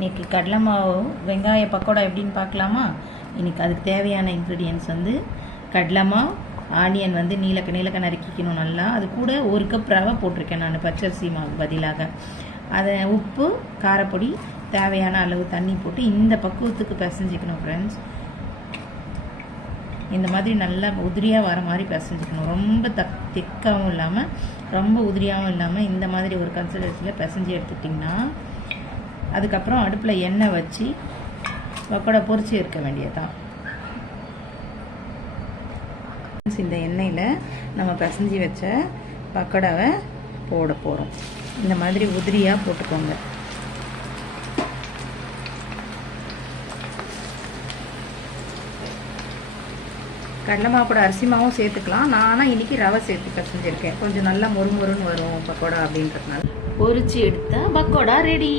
இன்றைக்கி கடலை மாவு வெங்காய பக்கோடா எப்படின்னு பார்க்கலாமா? இன்றைக்கி அதுக்கு தேவையான இன்க்ரீடியன்ட்ஸ் வந்து கடலை மாவு, ஆனியன் வந்து நீளக்க நறுக்கிக்கணும் நல்லா. அது கூட 1 கப் ரவை போட்டிருக்கேன் நான் பச்சரிசி மாவு பதிலாக. அதை உப்பு, காரப்பொடி, தேவையான அளவு தண்ணி போட்டு இந்த பக்குவத்துக்கு பிசைஞ்சிக்கணும் ஃப்ரெண்ட்ஸ். இந்த மாதிரி நல்லா உதிரியாக வர மாதிரி பிசைஞ்சிக்கணும். ரொம்ப திக்காகவும் இல்லாமல் ரொம்ப உதிரியாகவும் இல்லாமல் இந்த மாதிரி ஒரு கன்சிஸ்டன்சியில் பிசைஞ்சு எடுத்துட்டிங்கன்னா அதுக்கப்புறம் அடுப்பில் எண்ணெய் வச்சு பக்கோடா பொரிச்சு எடுக்க வேண்டியதுதான். இந்த எண்ணெயில் நம்ம பிசைஞ்சு வச்ச பக்கோடாவை போட போகிறோம். இந்த மாதிரி உதிரியாக போட்டுக்கோங்க. கடலை மாவு கூட அரிசி மாவும் சேர்த்துக்கலாம். நான் ஆனால் இன்றைக்கி ரவை சேர்த்து பிசைஞ்சிருக்கேன். கொஞ்சம் நல்லா மொறுமொறுன்னு வரும் பக்கோடா அப்படின்றதுனால. பொரிச்சு எடுத்தால் பக்கோடா ரெடி.